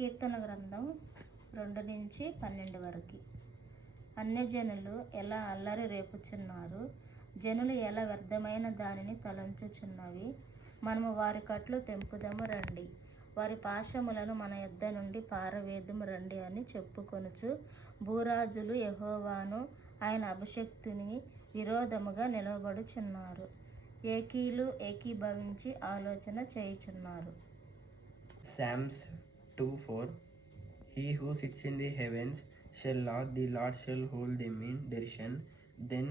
కీర్తన గ్రంథం 2-12 వరకు. అన్యజనులు ఎలా అల్లరి రేపుచున్నారు, జనులు ఎలా వ్యర్థమైన దానిని తలంచుచున్నవి. మనము వారి కట్లు తెంపుదము రండి, వారి పాశములను మన యొద్ద నుండి పారవేదుము రండి అని చెప్పుకొనుచు భూరాజులు యెహోవాను ఆయన అభిషక్తుని విరోధముగా నిలవబడుచున్నారు. ఏకీలు ఏకీభవించి ఆలోచన చేయుచున్నారు. Psalms 2:4. He who sits in the heavens shall laud, the Lord shall hold them in derision. Then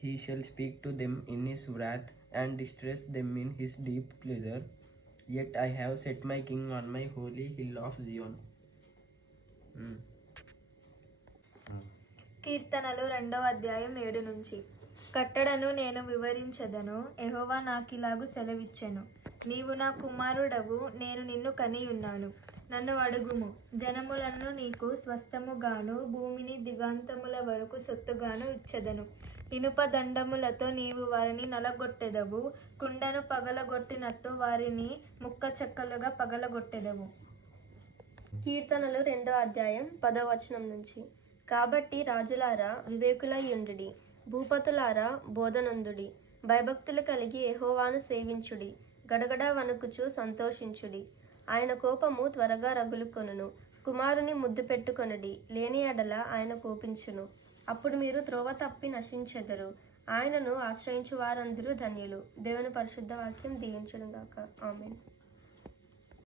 he shall speak to them in his wrath and distress them in his deep pleasure. Yet I have set my king on my holy hill of Zion. కీర్తనలు 2వ అధ్యాయం 7 నుంచి. కట్టడను నేను వివరించదను, యెహోవా నాకిలాగు సెలవిచ్చెను. నీవు నా కుమారుడవు, నేను నిన్ను కనియున్నాను. నన్ను అడుగుము, జనములను నీకు స్వస్థముగాను, భూమిని దిగాంతముల వరకు సొత్తుగాను ఇచ్చెదను. ఇనుప దండములతో నీవు వారిని నలగొట్టెదవు, కుండను పగలగొట్టినట్టు వారిని ముక్క చెక్కలుగా పగలగొట్టెదవు. కీర్తనలు 2వ అధ్యాయం 10వ వచనం నుంచి. కాబట్టి రాజులారా వివేకులై యుండుడి, భూపతులారా బోధనందుడి. భయభక్తులు కలిగి యెహోవాను సేవించుడి, గడగడ వణుకుచు సంతోషించుడి. ఆయన కోపము త్వరగా రగులుకొనును. కుమారుని ముద్దు పెట్టుకొనుడి, లేని ఎడల ఆయన కోపించును. అప్పుడు మీరు త్రోవ తప్పి నశించెదరు. ఆయనను ఆశ్రయించు వారందరూ ధన్యులు. దేవుని పరిశుద్ధ వాక్యం దీవించును గాక. ఆమేన్.